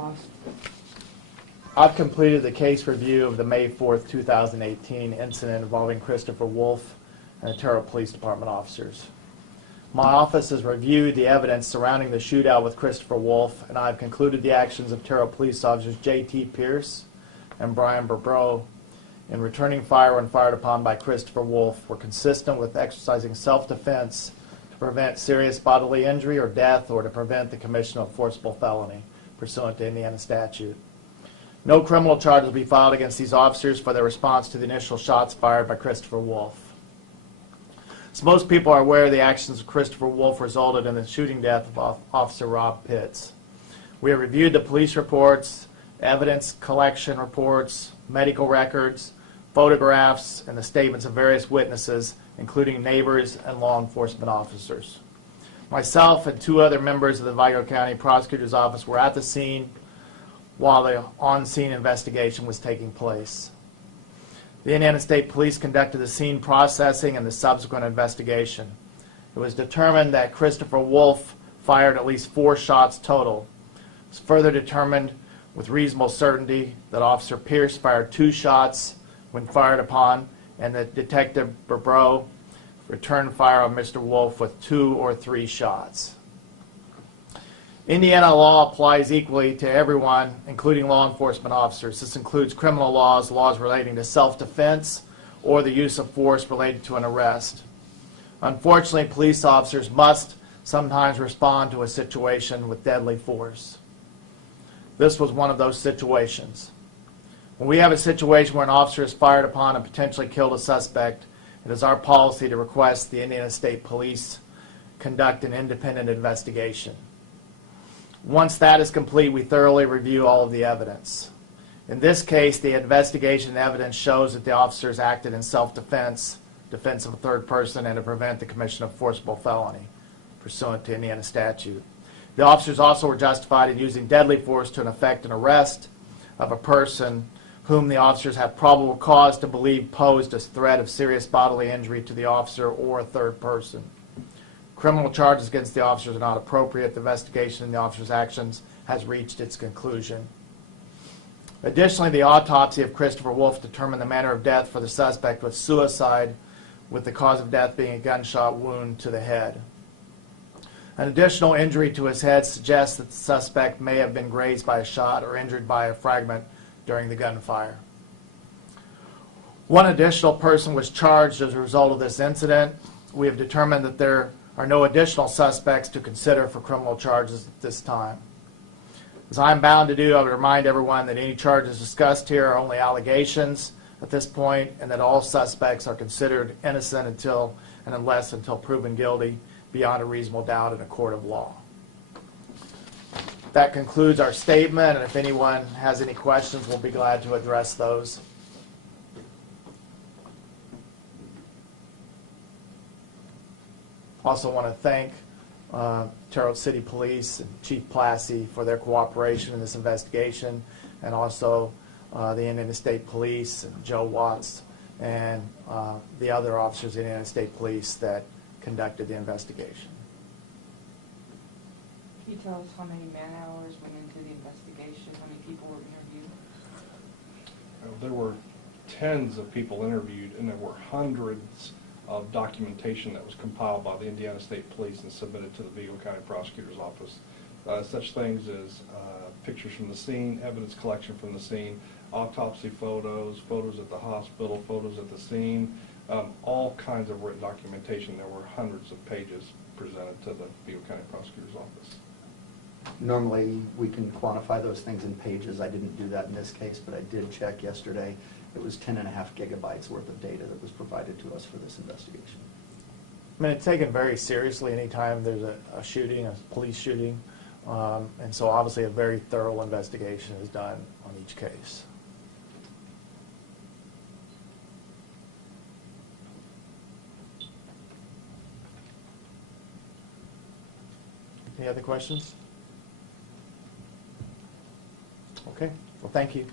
cost? I've completed the case review of the May 4th, 2018 incident involving Christopher Wolf and the Terrell Police Department officers. My office has reviewed the evidence surrounding the shootout with Christopher Wolf, and I have concluded the actions of Terrell Police Officers J.T. Pierce and Brian Burbrow in returning fire when fired upon by Christopher Wolf were consistent with exercising self-defense to prevent serious bodily injury or death or to prevent the commission of forcible felony pursuant to Indiana statute. No criminal charges will be filed against these officers for their response to the initial shots fired by Christopher Wolf. As most people are aware, the actions of Christopher Wolf resulted in the shooting death of Officer Rob Pitts. We have reviewed the police reports, evidence collection reports, medical records, photographs, and the statements of various witnesses, including neighbors and law enforcement officers. Myself and two other members of the Vigo County Prosecutor's Office were at the scene while the on-scene investigation was taking place. The Indiana State Police conducted the scene processing and the subsequent investigation. It was determined that Christopher Wolf fired at least 4 shots total. It was further determined with reasonable certainty that Officer Pierce fired 2 shots when fired upon, and that Detective Burbrow returned fire on Mr. Wolf with 2 or 3 shots. Indiana law applies equally to everyone, including law enforcement officers. This includes criminal laws, laws relating to self-defense, or the use of force related to an arrest. Unfortunately, police officers must sometimes respond to a situation with deadly force. This was one of those situations. When we have a situation where an officer is fired upon and potentially killed a suspect, it is our policy to request the Indiana State Police conduct an independent investigation. Once that is complete, we thoroughly review all of the evidence. In this case, the investigation evidence shows that the officers acted in self-defense, defense of a third person, and to prevent the commission of forcible felony, pursuant to Indiana statute. The officers also were justified in using deadly force to effect an arrest of a person whom the officers had probable cause to believe posed a threat of serious bodily injury to the officer or a third person. Criminal charges against the officers are not appropriate. The investigation into the officers' actions has reached its conclusion. Additionally, the autopsy of Christopher Wolf determined the manner of death for the suspect was suicide, with the cause of death being a gunshot wound to the head. An additional injury to his head suggests that the suspect may have been grazed by a shot or injured by a fragment during the gunfire. One additional person was charged as a result of this incident. We have determined that there are no additional suspects to consider for criminal charges at this time. As I'm bound to do, I would remind everyone that any charges discussed here are only allegations at this point, and that all suspects are considered innocent until proven guilty beyond a reasonable doubt in a court of law. That concludes our statement, and if anyone has any questions, we'll be glad to address those. Also want to thank Terrell City Police and Chief Plassey for their cooperation in this investigation, and also the Indiana State Police and Joe Watts and the other officers in the Indiana State Police that conducted the investigation. Can you tell us how many man-hours went into the investigation? How many people were interviewed? There were tens of people interviewed, and there were hundreds of documentation that was compiled by the Indiana State Police and submitted to the Vigo County Prosecutor's Office. Such things as pictures from the scene, evidence collection from the scene, autopsy photos, photos at the hospital, photos at the scene, all kinds of written documentation. There were hundreds of pages presented to the Vigo County Prosecutor's Office. Normally, we can quantify those things in pages. I didn't do that in this case, but I did check yesterday. It was 10.5 gigabytes worth of data that was provided to us for this investigation. I mean, it's taken very seriously anytime there's a shooting, a police shooting, and so obviously a very thorough investigation is done on each case. Any other questions? Okay, well, thank you.